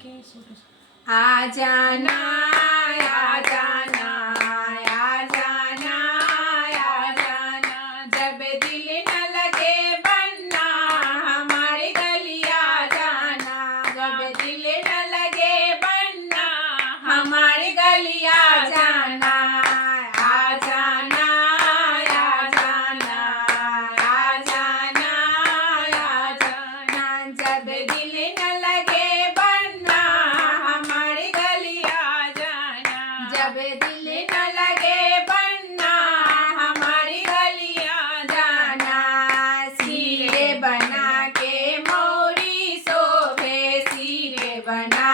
आ जाना आ जाना आ जाना आ जाना, जब दिल न लगे बनना हमारी गली आ जाना, जब दिल न लगे बनना हमारी गली आ जाना। आ जाना आ जाना आ जाना आ जाना, जब दिल न लगे बनना हमारी गली आ जाना, जब दिल न लगे बनना हमारी गली आ जाना। सीरे बना के मोरी शोभे, सीरे बना